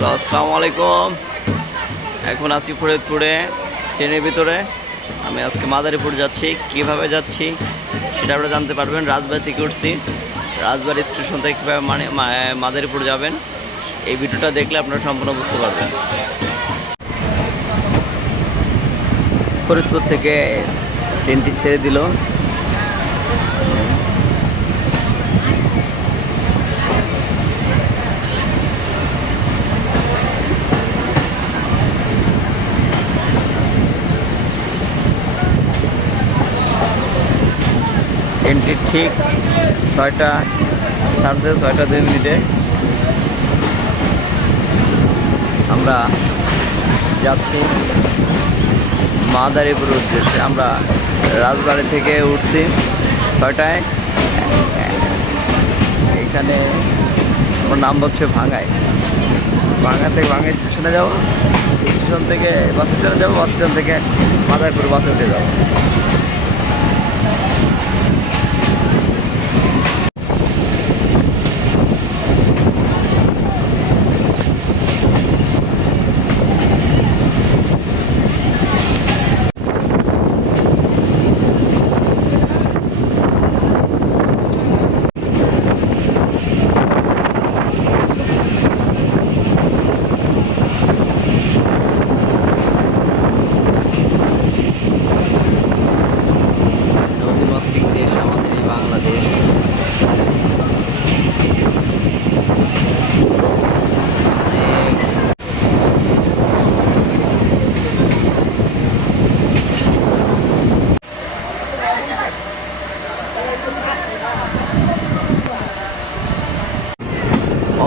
Hello, আসসালামু আলাইকুম। এখন আছি ফরিদপুরে, ট্রেনের ভিতরে। আমি আজকে মাদারীপুর যাচ্ছি। কীভাবে যাচ্ছি সেটা আপনারা জানতে পারবেন। রাজবাড়ি থেকে উঠছি। রাজবাড়ি স্টেশন থেকে কীভাবে মানে মাদারীপুর যাবেন, এই ভিডিওটা দেখলে আপনারা সম্পূর্ণ বুঝতে পারবেন। ফরিদপুর থেকে ট্রেনটি ছেড়ে দিল। ট্রেনটি ঠিক ছয়টা সাড়ে ছয়টা দুই মিনিটে আমরা যাচ্ছি মাদারীপুর উদ্দেশ্যে। আমরা রাজবাড়ি থেকে উঠছি ছয়টায়। এখানে আমার নাম হচ্ছে ভাঙায় ভাঙা থেকে ভাঙা স্টেশনে যাব, স্টেশন থেকে বাস স্ট্যান্ডে যাব, বাস স্ট্যান্ড থেকে মাদারীপুর বাসে উঠে যাব।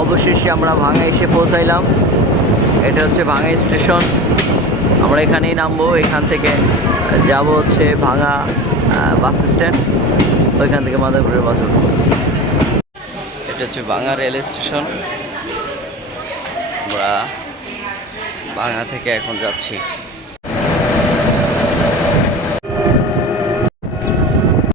অবশেষে আমরা ভাঙা এসে পৌঁছাইলাম। এটা হচ্ছে ভাঙা স্টেশন। আমরা এখানেই নামবো, এখান থেকে যাব হচ্ছে ভাঙা বাস স্ট্যান্ড। ওইখান থেকে মাদারপুরের বাস উঠবো। এটা হচ্ছে ভাঙা রেল স্টেশন। আমরা ভাঙা থেকে এখন যাচ্ছি।